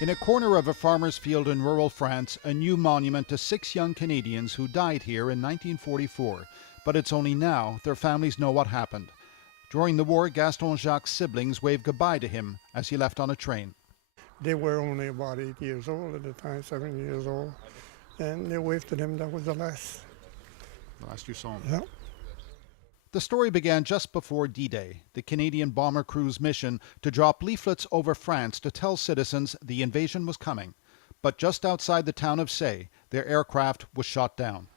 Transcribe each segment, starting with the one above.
In a corner of a farmer's field in rural France, a new monument to 6 young Canadians who died here in 1944. But it's only now their families know what happened. During the war, Gaston Jacques' siblings waved goodbye to him as he left on a train. They were only about 8 years old at the time, 7 years old. And they waved to them. That was the last. The last you saw him. Yeah. The story began just before D-Day, the Canadian bomber crew's mission to drop leaflets over France to tell citizens the invasion was coming. But just outside the town of Say, their aircraft was shot down.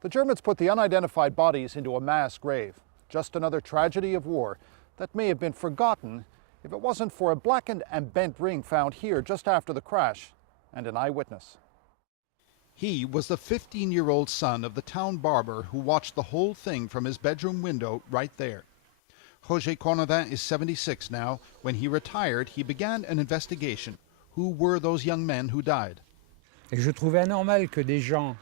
The Germans put the unidentified bodies into a mass grave. Just another tragedy of war that may have been forgotten if it wasn't for a blackened and bent ring found here just after the crash and an eyewitness. He was the 15-year-old son of the town barber who watched the whole thing from his bedroom window right there. Roger Cornevin is 76 now. When he retired, he began an investigation. Who were those young men who died? Je trouvais anormal que des gens.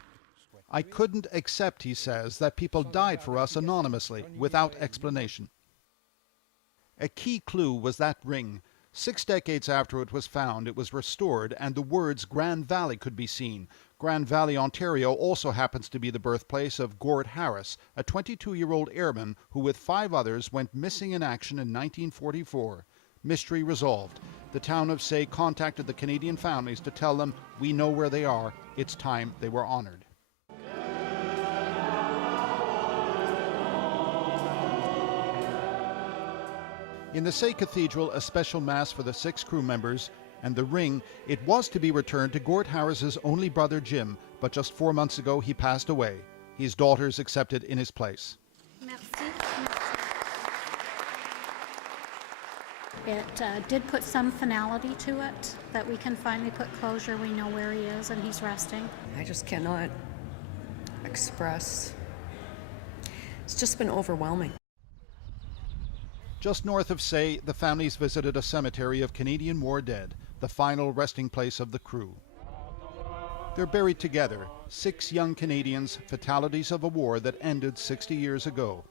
I couldn't accept, he says, that people died for us anonymously, without explanation. A key clue was that ring. 6 decades after it was found, it was restored, and the words Grand Valley could be seen. Grand Valley, Ontario also happens to be the birthplace of Gord Harris, a 22-year-old airman who with 5 others went missing in action in 1944. Mystery resolved. The town of Say contacted the Canadian families to tell them, we know where they are, it's time they were honored. In the Say Cathedral, a special mass for the 6 crew members and the ring, it was to be returned to Gord Harris's only brother Jim, but just 4 months ago he passed away. His daughters accepted in his place. Merci. It did put some finality to it, that we can finally put closure. We know where he is and he's resting. I just cannot express. It's just been overwhelming. Just north of Say, the families visited a cemetery of Canadian war dead, the final resting place of the crew. They're buried together, 6 young Canadians, fatalities of a war that ended 60 years ago.